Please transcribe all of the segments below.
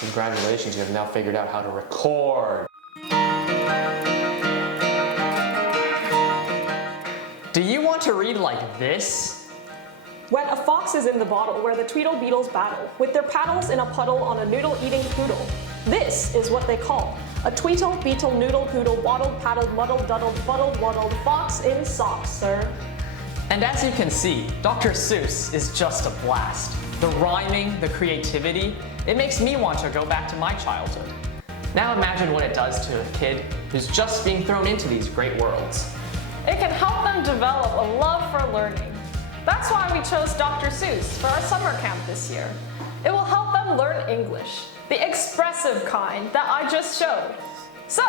Congratulations, you have now figured out how to record. Do you want to read like this? When a fox is in the bottle where the Tweedle Beetles battle, with their paddles in a puddle on a noodle-eating poodle. This is what they call a Tweedle Beetle Noodle Poodle Waddled Paddled Muddled Duddled Fuddled Wuddled Fox in Socks, sir. And as you can see, Dr. Seuss is just a blast. The rhyming, the creativity, it makes me want to go back to my childhood. Now imagine what it does to a kid who's just being thrown into these great worlds. It can help them develop a love for learning. That's why we chose Dr. Seuss for our summer camp this year. It will help them learn English, the expressive kind that I just showed. So,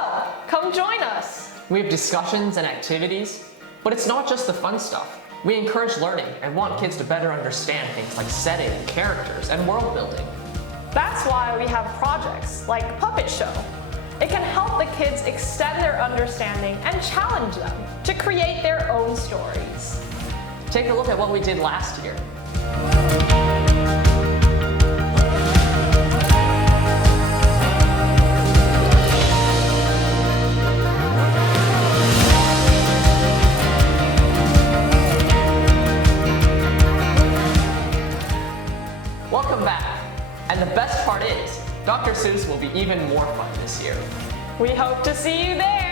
come join us. We have discussions and activities, but it's not just the fun stuff. We encourage learning and want kids to better understand things like setting, characters, and world building. That's why we have projects like Puppet Show. It can help the kids extend their understanding and challenge them to create their own stories. Take a look at what we did last year. Welcome back. And the best part is, Dr. Seuss will be even more fun this year. We hope to see you there.